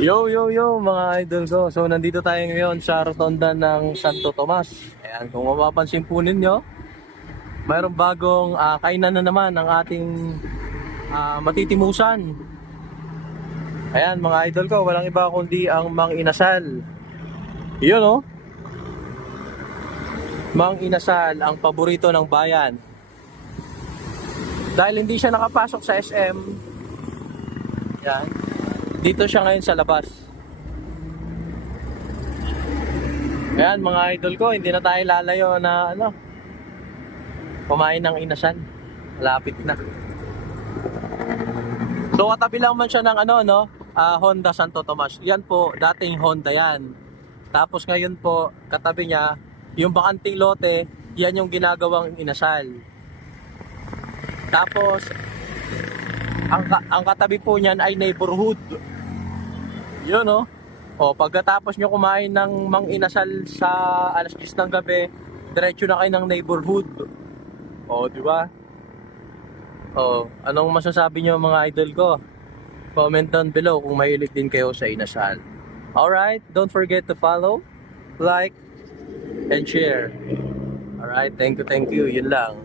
Yo mga idol ko. So nandito tayo ngayon sa rotonda ng Santo Tomas. Ayan, kung mapapansin po ninyo, mayroong bagong kainan na naman ng ating matitimusan. Ayan mga idol ko, walang iba kundi ang Mang Inasal. Yun oh. Mang Inasal, ang paborito ng bayan. Dahil hindi siya nakapasok sa SM, yan, dito siya ngayon sa labas. Ayan mga idol ko, hindi na tayo lalayo na kumain ng inasal. Lapit na. So katabi lang man siya ng Honda Santo Tomas. Yan po, dating Honda yan. Tapos ngayon po, katabi niya, yung bakanting lote, yan yung ginagawang inasal. Tapos ang katabi po niyan ay neighborhood. Yun oh. O pagkatapos nyo kumain ng Mang Inasal sa alas 10 ng gabi, diretso na kayo ng neighborhood. O, di ba? O, anong masasabi nyo mga idol ko? Comment down below kung mahilig din kayo sa inasal. Alright, don't forget to follow, like, and share. Alright, thank you, yun lang.